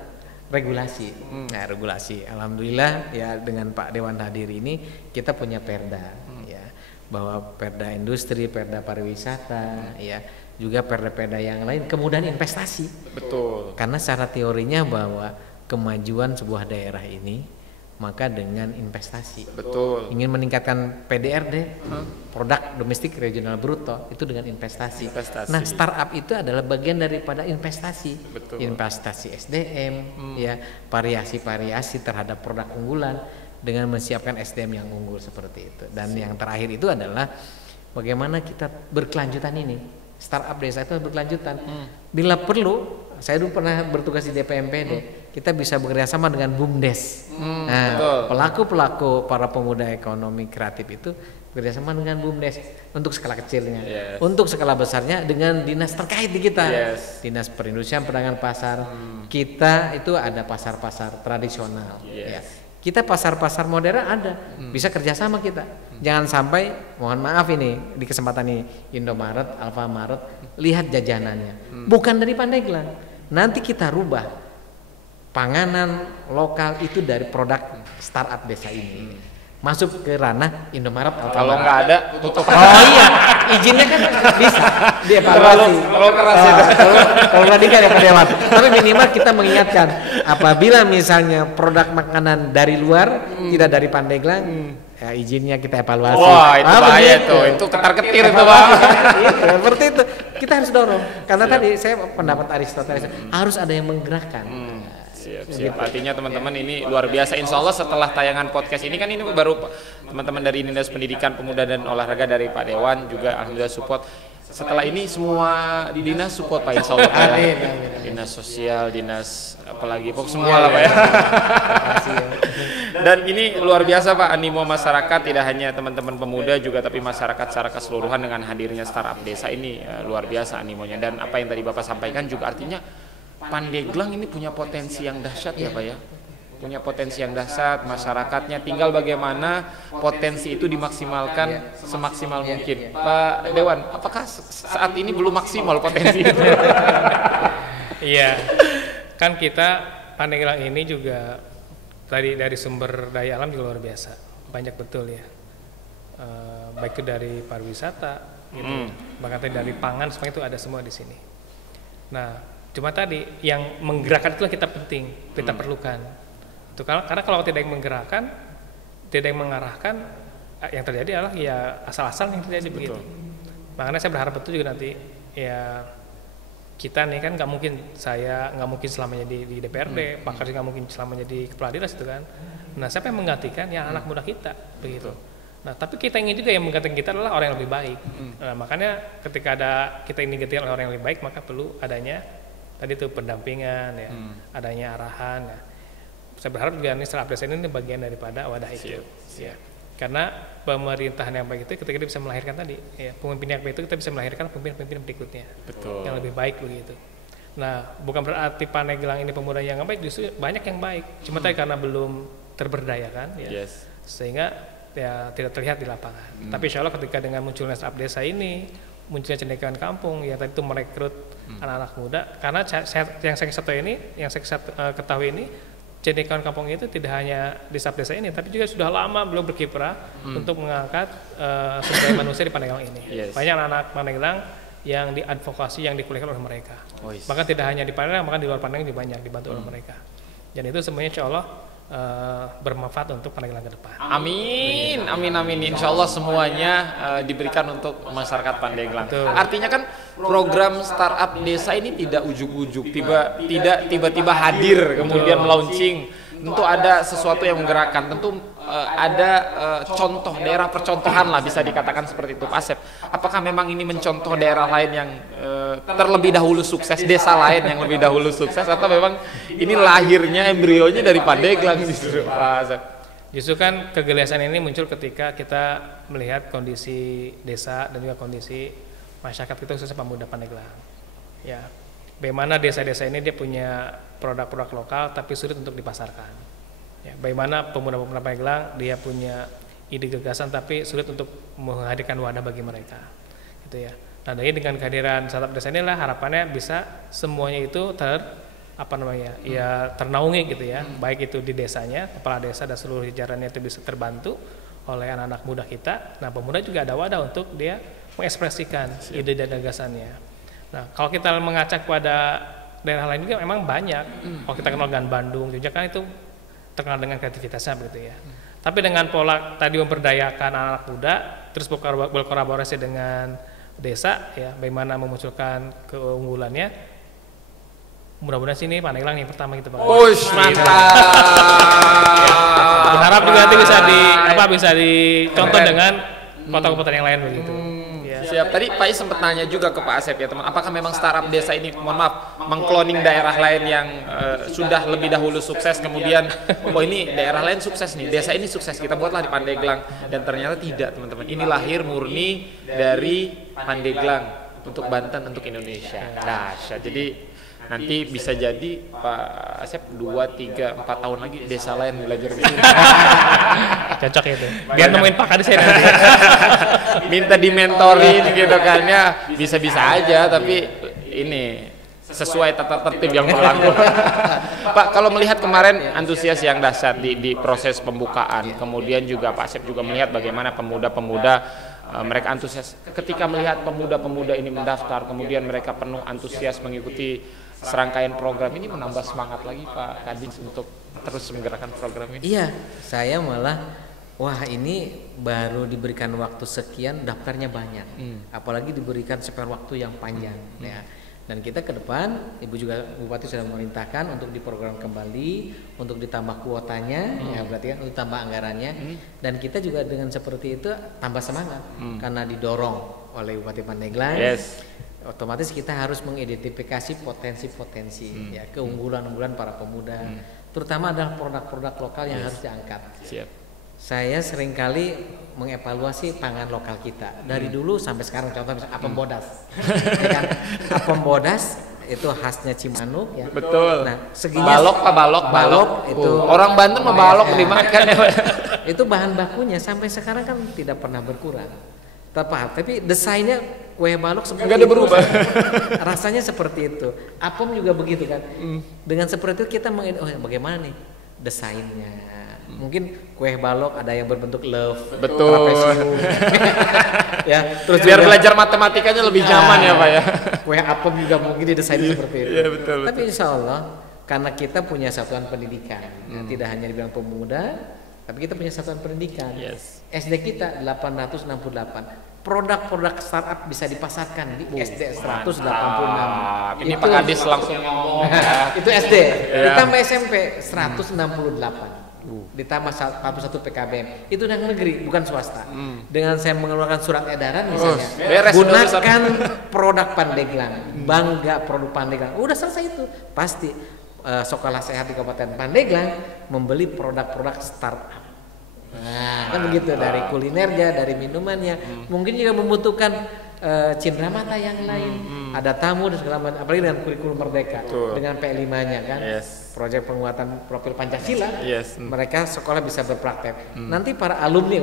regulasi. Nah, regulasi. Alhamdulillah ya dengan Pak Dewan hadir ini kita punya perda. Ya. bahwa perda industri, perda pariwisata, ya juga perda-perda yang lain kemudahan investasi. Betul. Karena secara teorinya bahwa kemajuan sebuah daerah ini maka dengan investasi. Betul. Ingin meningkatkan PDRD, produk domestik regional bruto, itu dengan investasi. Nah, startup itu adalah bagian daripada investasi. Betul. Investasi SDM, ya, variasi-variasi terhadap produk unggulan dengan menyiapkan SDM yang unggul seperti itu. Dan yang terakhir itu adalah bagaimana kita berkelanjutan ini. Startup desa itu berkelanjutan. Bila perlu, saya dulu pernah bertugas di DPMPD. Kita bisa bekerja sama dengan BUMDes. Nah, pelaku-pelaku para pemuda ekonomi kreatif itu bekerja sama dengan BUMDes untuk skala kecilnya. Untuk skala besarnya dengan dinas terkait di kita. Dinas Perindustrian Perdagangan Pasar. Kita itu ada pasar-pasar tradisional. Ya. Kita pasar-pasar modern ada, bisa kerjasama kita. Jangan sampai, mohon maaf ini di kesempatan ini, Indomaret, Alfamaret, lihat jajanannya, bukan dari Pandeglang. Nanti kita rubah panganan lokal itu dari produk startup desa ini, masuk ke ranah Indomaret, Alfamaret. Kalau nggak ada, tutup. Oh iya, izinnya kan bisa dievaluasi. Terlalu keras ya. Kalau radikal ya Pak Dewan. Tapi minimal kita mengingatkan, apabila misalnya produk makanan dari luar tidak dari Pandeglang, ya izinnya kita evaluasi. Wah, itu bahaya tuh. Itu ketar-ketir itu, Bang. Seperti itu. Kita harus dorong. Karena tadi saya pendapat Aristoteles harus ada yang menggerakkan. Siap. Artinya teman-teman ini luar biasa. Insya Allah setelah tayangan podcast ini kan ini baru teman-teman dari Dinas Pendidikan Pemuda dan Olahraga dari Pak Dewan juga alhamdulillah support. Setelah ini semua di dinas support Pak, insya Allah Pak. Dinas sosial, dinas apalagi pokok semua lah Pak ya. Dan ini luar biasa Pak, animo masyarakat tidak hanya teman-teman pemuda juga tapi masyarakat secara keseluruhan dengan hadirnya startup desa ini luar biasa animonya. Dan apa yang tadi Bapak sampaikan juga artinya Pandeglang ini punya potensi yang dahsyat ya Pak ya. Punya potensi yang dahsyat, masyarakatnya tinggal bagaimana potensi itu dimaksimalkan semaksimal mungkin. Pak Dewan, apakah saat ini belum maksimal potensi itu? Iya, kan kita Pandeglang ini juga tadi dari sumber daya alam juga luar biasa, banyak betul ya. Baik itu dari pariwisata, gitu, bahkan dari pangan, semua itu ada semua di sini. Nah, cuma tadi yang menggerakkan itulah kita perlukan. Itu karena kalau tidak yang menggerakkan, tidak yang mengarahkan, yang terjadi adalah ya asal-asal yang terjadi. Begitu. Makanya saya berharap betul juga nanti ya kita nih kan nggak mungkin selamanya di DPRD, Pak Karsi nggak mungkin selamanya di kepala dinas itu kan. Nah, siapa yang menggantikan? Ya anak muda kita, begitu. Nah, tapi kita ingin juga yang menggantikan kita adalah orang yang lebih baik. Nah, makanya ketika kita ingin digantikan oleh orang yang lebih baik, maka perlu adanya tadi itu pendampingan ya, adanya arahan ya. Saya berharap juga nih startup desa ini bagian daripada wadah itu. Ya. Karena pemerintahan yang baik itu ketika kita bisa melahirkan tadi ya, pemimpin yang baik itu kita bisa melahirkan pemimpin berikutnya. Betul. Yang lebih baik begitu. Nah, bukan berarti Pandeglang ini pemuda yang baik, justru banyak yang baik. Cuma tadi karena belum terberdayakan ya. Sehingga ya tidak terlihat di lapangan. Tapi insya Allah ketika dengan munculnya startup desa ini, munculnya cendekiawan kampung yang tadi itu merekrut anak-anak muda, karena yang saya ketahui ini cendekiawan kampung itu tidak hanya di startup desa ini, tapi juga sudah lama belum berkiprah untuk mengangkat sumber daya manusia di Pandeglang ini. Banyak anak-anak Pandeglang yang diadvokasi, yang dikuliahkan oleh mereka. Bahkan tidak hanya di Pandeglang, bahkan di luar Pandeglang juga banyak dibantu oleh mereka. Dan itu semuanya insya Allah bermanfaat untuk Pandeglang ke depan. Amin. Insya Allah semuanya diberikan untuk masyarakat Pandeglang. Artinya kan program startup desa ini tidak ujuk-ujuk, tiba-tiba hadir kemudian launching. Tentu ada sesuatu yang menggerakkan. Tentu ada contoh daerah percontohan lah bisa dikatakan seperti itu Pak Asep. Apakah memang ini mencontoh daerah lain yang terlebih dahulu sukses, desa lain yang lebih dahulu sukses, atau memang ini lahirnya embrionya dari Pandeglang justru Pak Asep? Justru kan kegelisahan ini muncul ketika kita melihat kondisi desa dan juga kondisi masyarakat kita khususnya pemuda Pandeglang. Ya, bagaimana desa-desa ini dia punya produk-produk lokal tapi sulit untuk dipasarkan. Ya, bagaimana pemuda-pemuda Pandeglang dia punya ide gagasan tapi sulit untuk menghadirkan wadah bagi mereka. Gitu ya. Nah, dari dengan kehadiran startup desa inilah harapannya bisa semuanya itu ternaungi gitu ya. Baik itu di desanya, kepala desa dan seluruh jajarannya itu bisa terbantu oleh anak-anak muda kita. Nah, pemuda juga ada wadah untuk dia mengekspresikan ide dan gagasannya. Nah, kalau kita mengacak pada daerah lain juga memang banyak. Kalau kita kenal dengan Bandung, Jogja kan itu terkenal dengan kreativitasnya begitu ya. Tapi dengan pola tadi memberdayakan anak muda, terus berkolaborasi dengan desa, ya, bagaimana memunculkan keunggulannya. Mudah-mudahan sini Pandeglang yang pertama gitu Pak. Mantap. Berharap juga nanti bisa dicontoh dengan kota-kota yang lain begitu. Siap. Tadi Pak Is sempat nanya juga ke Pak Asep ya teman, apakah memang startup desa ini, mohon maaf, mengkloning daerah lain yang sudah lebih dahulu sukses, kemudian ini daerah lain sukses nih, desa ini sukses, kita buatlah di Pandeglang. Dan ternyata tidak teman-teman, ini lahir murni dari Pandeglang untuk Banten, untuk Indonesia. Dahsyat. Jadi nanti bisa jadi Pak Asep 2, 3, 4 tahun lagi desa lain belajar di sini. Cocok itu. Biar nemuin Pak Kadis saya minta dimentorin gitu kan ya, bisa-bisa aja, tapi ini sesuai tata tertib yang berlaku. Pak, kalau melihat kemarin antusias yang dahsyat di proses pembukaan, kemudian juga Pak Asep juga melihat bagaimana pemuda-pemuda mereka antusias ketika melihat pemuda-pemuda ini mendaftar, kemudian mereka penuh antusias mengikuti serangkaian program ini, menambah semangat lagi Pak Kadis untuk terus menggerakkan program ini. Iya, saya malah wah ini baru diberikan waktu sekian daftarnya banyak, apalagi diberikan spare waktu yang panjang ya. Dan kita ke depan, Ibu juga Bupati sudah memerintahkan untuk diprogram kembali, untuk ditambah kuotanya, ya berarti kan untuk tambah anggarannya. Dan kita juga dengan seperti itu tambah semangat, karena didorong oleh Bupati Pandeglang. Otomatis kita harus mengidentifikasi potensi-potensi, ya keunggulan-unggulan para pemuda, terutama adalah produk-produk lokal yang harus diangkat. Saya seringkali mengevaluasi pangan lokal kita dari dulu sampai sekarang. Contoh misalnya apem bodas, ya kan? Apem bodas itu khasnya Cimanuk ya. Betul. Nah, seginya balok itu orang Banten mah balok dimakan ya. Itu bahan bakunya sampai sekarang kan tidak pernah berkurang. Tapi desainnya kue balok seperti nggak ada berubah. Rasanya seperti itu. Apem juga begitu kan. Dengan seperti itu kita bagaimana nih desainnya. Mungkin kue balok ada yang berbentuk love, trapesium. Ya, terus biar belajar matematikanya lebih nyaman ya Pak ya. Kue apem juga mungkin didesain seperti itu. Iya, betul. Tapi insya Allah karena kita punya satuan pendidikan, tidak hanya di bidang pemuda, tapi kita punya satuan pendidikan. SD kita 868. Produk-produk startup bisa dipasarkan di SD 186. Ini Pak Kadis langsung ngomong. Itu SD. Ditambah SMP 168. Ditambah 41 PKBM. Itu yang negeri, bukan swasta. Dengan saya mengeluarkan surat edaran misalnya, gunakan produk Pandeglang, bangga produk Pandeglang. Udah selesai itu. Pasti Sekolah Sehat di Kabupaten Pandeglang membeli produk-produk startup. Nah, kan begitu, dari kulinernya, dari minumannya, mungkin juga membutuhkan cindera mata yang lain, ada tamu dan segala macam, apalagi dengan kurikulum merdeka, dengan P5-nya kan, proyek penguatan profil Pancasila, mereka sekolah bisa berpraktek. Nanti para alumni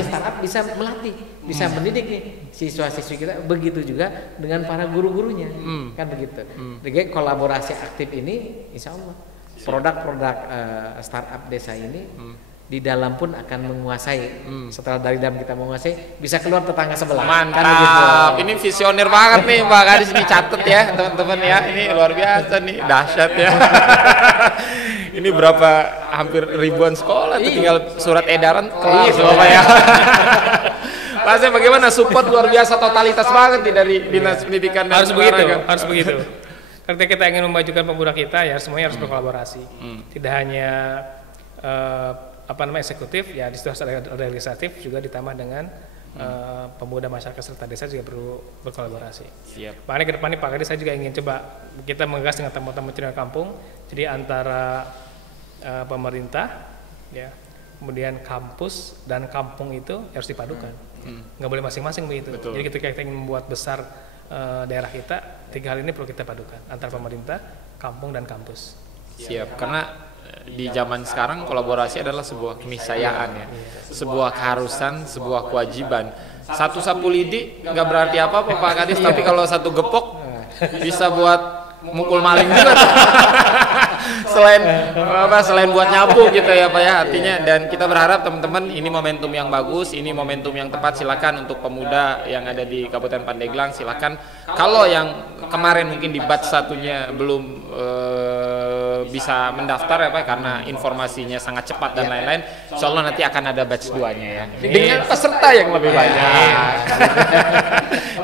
startup bisa melatih, bisa mendidik nih siswa-siswi kita, begitu juga dengan para guru-gurunya, kan begitu. Jadi kolaborasi aktif ini, insya Allah produk-produk startup desa ini di dalam pun akan menguasai. Setelah dari dalam kita menguasai, bisa keluar tetangga sebelah. Mantap. Kan gitu. Ini visioner banget nih Pak Kadis, dicatat ya teman-teman ya. Ini luar biasa nih, dahsyat ya. Ini berapa, hampir ribuan sekolah, tinggal surat edaran kelar Bapak ya. Pasnya bagaimana support luar biasa, totalitas banget nih dari Dinas Pendidikan. Harus begitu. Ketika kita ingin memajukan pemuda kita, ya semuanya harus berkolaborasi. Tidak hanya eksekutif, ya di situ ada legislatif juga, ditambah dengan pemuda masyarakat serta desa juga perlu berkolaborasi. Makanya ke depan Pak Kadis saya juga ingin coba kita menggas dengan teman-teman Cendana Kampung, jadi antara pemerintah, ya, kemudian kampus dan kampung itu harus dipadukan, nggak boleh masing-masing begitu. Jadi ketika kita ingin membuat besar daerah kita, 3 hal ini perlu kita padukan antara pemerintah, kampung dan kampus. Karena di zaman sekarang kolaborasi adalah sebuah keniscayaan ya, sebuah keharusan, sebuah kewajiban. Satu sapu lidi nggak berarti apa Pak Kadis, tapi kalau satu gepok bisa buat mukul maling juga. selain buat nyapu gitu ya Pak ya, artinya. Dan kita berharap teman-teman ini momentum yang bagus, ini momentum yang tepat. Silakan untuk pemuda yang ada di Kabupaten Pandeglang, silakan kalau yang kemarin mungkin di batch satunya belum bisa mendaftar ya Pak, karena informasinya sangat cepat dan lain-lain. Insya Allah nanti akan ada batch 2-nya ya, dengan peserta yang lebih banyak.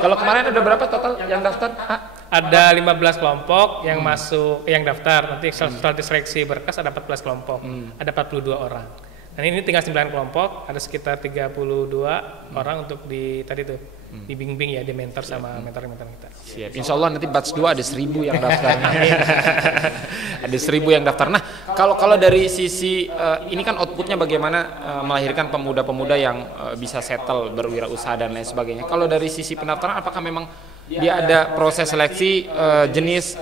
Kalau kemarin ada berapa total yang daftar? Ada 15 kelompok yang masuk, yang daftar. Nanti setelah diseleksi berkas ada 14 kelompok, ada 42 orang. Dan ini tinggal 9 kelompok, ada sekitar 32 orang untuk tadi tuh dibimbing ya, di mentor sama mentor-mentor kita. Siap. Insya Allah nanti batch 2 ada 1000 yang daftar. Ada 1000 yang daftar. Nah, kalau dari sisi ini kan outputnya bagaimana melahirkan pemuda-pemuda yang bisa settle, berwirausaha dan lain sebagainya. Kalau dari sisi pendaftaran, apakah memang dia ada proses seleksi jenis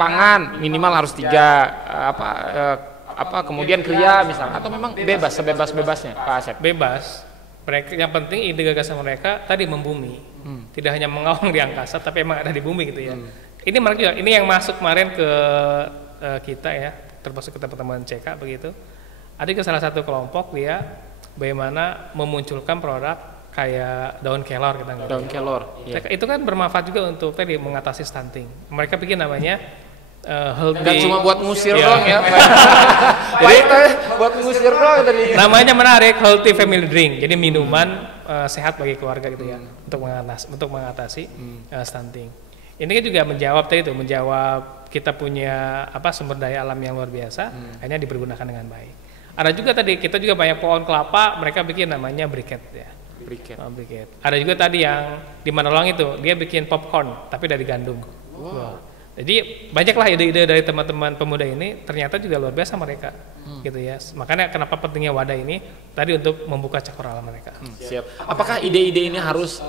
pangan minimal harus 3 kemudian kria misalnya, atau memang bebas sebebas-bebasnya Pak Asep? Bebas. Mereka yang penting ide gagasan mereka tadi membumi, tidak hanya mengawang di angkasa, tapi emang ada di bumi gitu ya. Ini menarik juga. Ini yang masuk kemarin ke kita ya, termasuk ke teman-teman CK begitu. Ada ke salah satu kelompok dia bagaimana memunculkan produk kayak daun kelor kita nggak. Daun kelor. Yeah. Itu kan bermanfaat juga untuk tadi mengatasi stunting. Mereka bikin namanya healthy. Dan cuma buat ngusir doang ya. Jadi buat ngusir doang tadi. Namanya menarik, healthy family drink. Jadi minuman sehat bagi keluarga gitu ya, untuk mengatasi stunting. Ini kan juga menjawab tadi itu, menjawab kita punya sumber daya alam yang luar biasa, akhirnya dipergunakan dengan baik. Ada juga tadi kita juga banyak pohon kelapa, mereka bikin namanya briquette ya. Briquette. Ada juga tadi yang di Manolong itu dia bikin popcorn tapi dari gandum. Wow. Jadi banyaklah ide-ide dari teman-teman pemuda ini, ternyata juga luar biasa mereka, gitu ya. Makanya kenapa pentingnya wadah ini tadi untuk membuka cakrawala mereka. Siap. Apakah ide-ide ini harus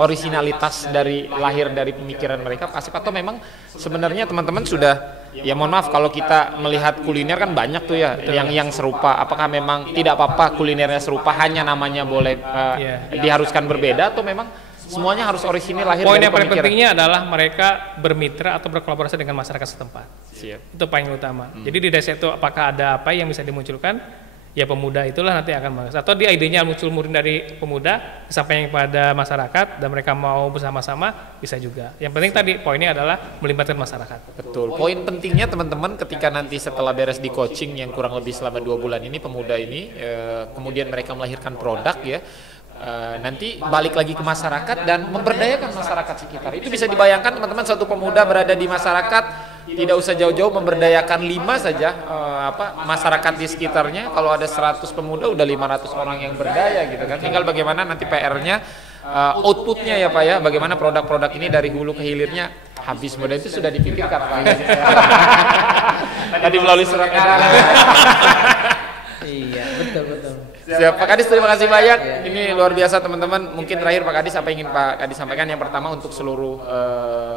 originalitas lahir dari pemikiran mereka, Pak Asep, atau memang sebenarnya teman-teman sudah, ya mohon maaf kalau kita melihat kuliner kan banyak tuh ya, yang serupa. Apakah memang tidak apa-apa kulinernya serupa, hanya namanya boleh diharuskan berbeda, atau memang semuanya harus orisinil lahir Poin dari yang paling pemikiran? pentingnya adalah mereka bermitra atau berkolaborasi dengan masyarakat setempat. Siap. Itu paling utama. Jadi di desa itu apakah ada apa yang bisa dimunculkan? Ya pemuda itulah nanti akan mengakses. Atau dia idenya muncul murni dari pemuda, disampaikan kepada masyarakat dan mereka mau bersama-sama, bisa juga. Yang penting tadi poinnya adalah melibatkan masyarakat. Betul. Poin pentingnya teman-teman ketika nanti setelah beres di coaching yang kurang lebih selama 2 bulan ini, pemuda ini kemudian mereka melahirkan produk ya. Nanti balik lagi ke masyarakat dan memberdayakan masyarakat sekitar. Itu bisa dibayangkan teman-teman, satu pemuda berada di masyarakat, tidak usah jauh-jauh memberdayakan 5 saja masyarakat di sekitarnya. Kalau ada 100 pemuda udah 500 orang yang berdaya gitu kan. Tinggal bagaimana nanti PR-nya, outputnya ya Pak ya, bagaimana produk-produk ini dari hulu ke hilirnya habis muda itu sudah dipikirkan Pak. Tadi melalui surat edaran. Iya, betul. Siap, Pak Kadis, terima kasih banyak. Ini luar biasa teman-teman. Mungkin terakhir Pak Kadis, apa ingin Pak Kadis sampaikan? Yang pertama untuk seluruh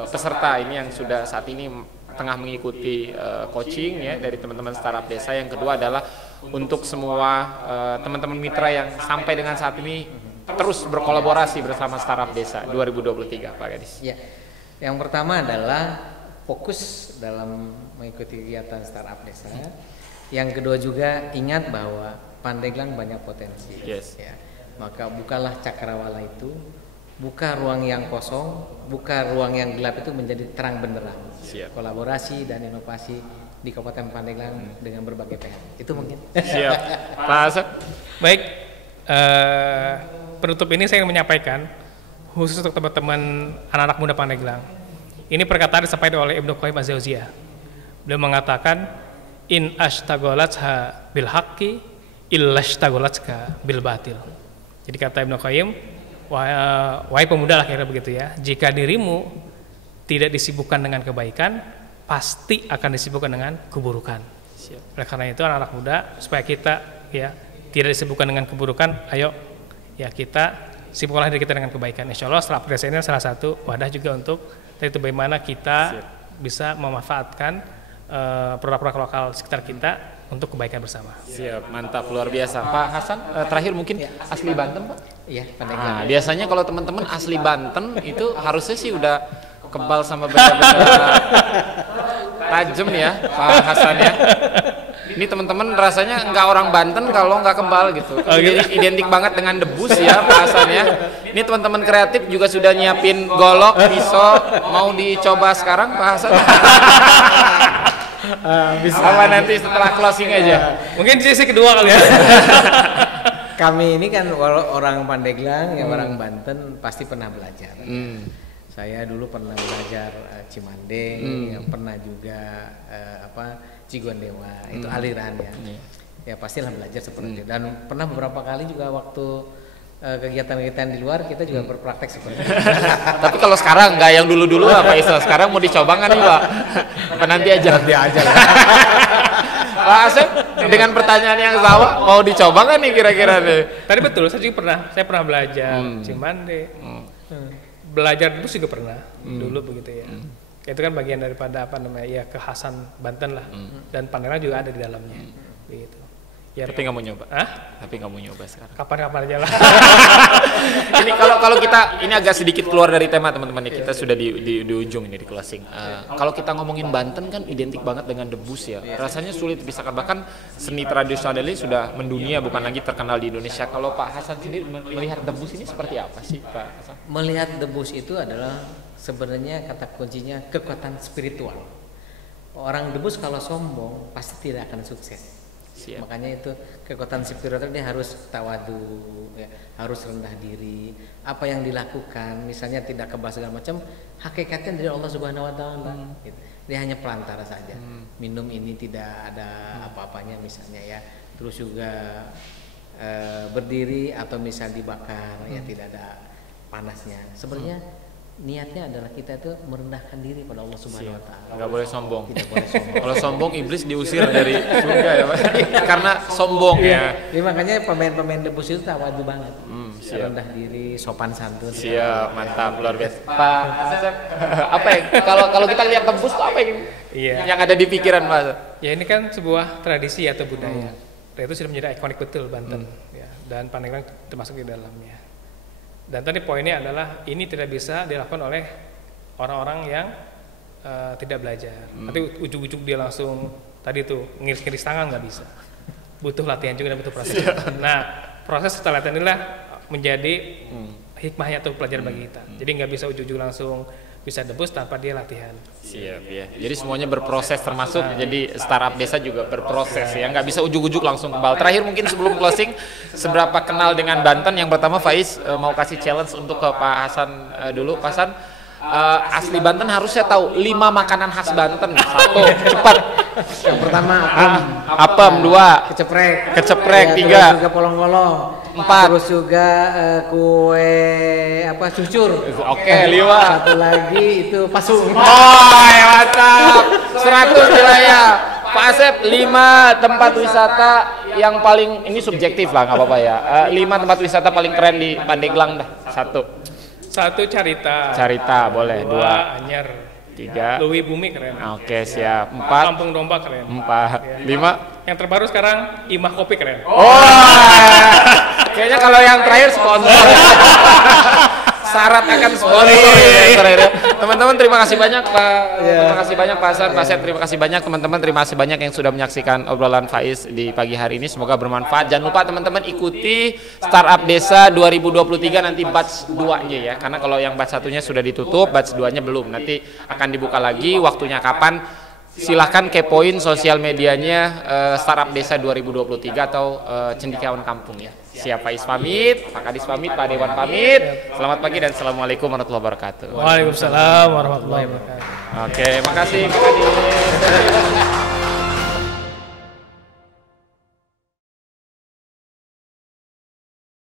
peserta ini yang sudah saat ini tengah mengikuti coaching ya dari teman-teman startup desa. Yang kedua adalah untuk semua teman-teman mitra yang sampai dengan saat ini terus berkolaborasi bersama startup desa 2023, Pak Kadis. Ya, yang pertama adalah fokus dalam mengikuti kegiatan startup desa. Yang kedua juga ingat bahwa Pandeglang banyak potensi. Yes. Ya. Maka bukalah cakrawala itu, buka ruang yang kosong, buka ruang yang gelap itu menjadi terang benderang. Siap. Kolaborasi dan inovasi di Kabupaten Pandeglang dengan berbagai pihak. Itu mungkin. Siap. Pak Asep. Baik, penutup ini saya ingin menyampaikan khusus untuk teman-teman anak-anak muda Pandeglang. Ini perkataan disampaikan oleh Ibnu Qayyim Az-Jauziyah. Beliau mengatakan, in ashtagolatha bil haqqi illashtagolatska bil batil. Jadi kata Ibnu Qayyim, wahai pemuda lah kira begitu ya, jika dirimu tidak disibukkan dengan kebaikan, pasti akan disibukkan dengan keburukan. Oleh karena itu anak-anak muda, supaya kita ya tidak disibukkan dengan keburukan, ayo ya kita sibukkanlah diri kita dengan kebaikan. Insya Allah setelah progres ini salah satu wadah juga untuk itu bagaimana kita bisa memanfaatkan produk-produk lokal sekitar kita untuk kebaikan bersama. Siap, mantap, luar biasa. Pak Hasan, terakhir mungkin asli Banten Pak? Iya, Pandeglang. Biasanya kalau teman-teman asli Banten itu harusnya sih udah kebal sama benda-benda tajam ya Pak Hasan ya. Ini teman-teman rasanya nggak orang Banten kalau nggak kebal gitu. Identik banget dengan debus ya Pak Hasan ya. Ini teman-teman kreatif juga sudah nyiapin golok, pisau, mau dicoba sekarang Pak Hasan? Bisa. Apa nanti setelah closing aja? Mungkin sesi kedua kali ya. Kami ini kan orang Pandeglang, ya orang Banten pasti pernah belajar. Saya dulu pernah belajar Cimandeng, yang pernah juga Cigondewa, itu aliran ya. Ya pastilah belajar seperti itu. Dan pernah beberapa kali juga waktu kegiatan-kegiatan di luar kita juga berpraktek seperti itu. Tapi kalau sekarang nggak yang dulu-dulu Pak Isra, sekarang mau dicoba nggak nih Pak? Apa nanti aja? Nanti aja lah. Pak Asep, dengan pertanyaan yang sama, mau dicoba nggak nih kira-kira nih? Tadi betul, saya pernah belajar Cimande. Belajar debus juga pernah dulu begitu ya. Itu kan bagian daripada kekhasan Banten lah. Dan Pandeglang juga ada di dalamnya. Begitu. Ya, tapi nggak mau nyoba. Tapi nggak mau nyoba sekarang. Kapan-kapan aja lah. Ini kalau kita ini agak sedikit keluar dari tema teman-teman nih. Kita sudah di ujung ini di closing. Kalau kita ngomongin Banten kan identik banget dengan debus ya. Rasanya sulit dipisahkan, bahkan seni tradisional ini sudah mendunia, bukan lagi terkenal di Indonesia. Kalau Pak Hasan sendiri melihat debus ini seperti apa sih Pak Hasan? Melihat debus itu adalah sebenarnya kata kuncinya kekuatan spiritual. Orang debus kalau sombong pasti tidak akan sukses. Siap. Makanya itu kekuatan spiritual dia harus tawadu, ya, harus rendah diri. Apa yang dilakukan, misalnya tidak kebal segala macam, hakikatnya dari Allah Subhanahu Wa Taala. Gitu. Dia hanya pelantara saja. Minum ini tidak ada apa-apanya misalnya ya. Terus juga berdiri atau misal dibakar, ya tidak ada panasnya. Sebenarnya niatnya adalah kita itu merendahkan diri pada Allah Subhanahu Wa Taala. Nggak boleh sombong. Tidak boleh sombong. Kalau sombong iblis diusir dari surga ya Pak. Karena sombong ya. Jadi makanya pemain-pemain debus itu tawadu banget. Siap. Rendah diri, sopan santun. Siap, mantap, luar biasa. Pak Asep, apa ya? Kalau kita lihat debus tuh apa yang ada di pikiran Pak? Ya ini kan sebuah tradisi atau budaya. Dan itu sudah menjadi ikonik betul Banten. Ya, dan Pandeglang termasuk di dalamnya. Dan tadi poinnya adalah ini tidak bisa dilakukan oleh orang-orang yang tidak belajar. Nanti ujuk-ujuk dia langsung tadi tuh ngiris-ngiris tangan nggak bisa. Butuh latihan juga dan butuh proses. Nah proses setelah latihan inilah menjadi hikmahnya atau pelajaran bagi kita. Jadi nggak bisa ujuk-ujuk langsung bisa debus tanpa dia latihan. Siap ya. Jadi semuanya berproses termasuk jadi startup desa juga berproses ya. Nggak bisa ujuk-ujuk langsung kebal. Terakhir mungkin sebelum closing, seberapa kenal dengan Banten? Yang pertama Faiz mau kasih challenge untuk ke Pak Hasan dulu. Pak Hasan, asli Banten harusnya tahu 5 makanan khas Banten. 1, cepat. Yang pertama apem, 2, keceprek, 3, terus juga polong-polong, 4, terus juga kue cucur. Oke, 5. Satu lagi itu pasung. Oh, ya mantap. 100 wilayah. Pak Asep, 5 tempat wisata yang paling, ini subjektif lah nggak apa-apa ya. 5 tempat wisata paling keren di Pandeglang dah. 1 Carita boleh. 2 Anyar. 3 Lewi Bumi keren. Oke, siap. 4 Kampung Domba keren. 4 5 Yang terbaru sekarang Imah Kopi keren. Oh, kayaknya kalau yang terakhir sponsor. Syarat akan sponsor ya. Teman-teman terima kasih banyak Pak. Terima kasih banyak Pak Hasan, Pak Sep, terima kasih banyak teman-teman, terima kasih banyak yang sudah menyaksikan obrolan Faiz di pagi hari ini. Semoga bermanfaat. Jangan lupa teman-teman ikuti Startup Desa 2023 nanti batch 2-nya ya. Karena kalau yang batch 1-nya sudah ditutup, batch 2-nya belum. Nanti akan dibuka lagi, waktunya kapan? Silahkan kepoin sosial medianya Startup Desa 2023 atau Cendekiawan Kampung ya. Siap Faiz pamit, Pak Kadis pamit, Pak Dewan pamit. Selamat pagi dan assalamualaikum warahmatullahi wabarakatuh. Waalaikumsalam warahmatullahi wabarakatuh. Oke, makasih Pak Kadis.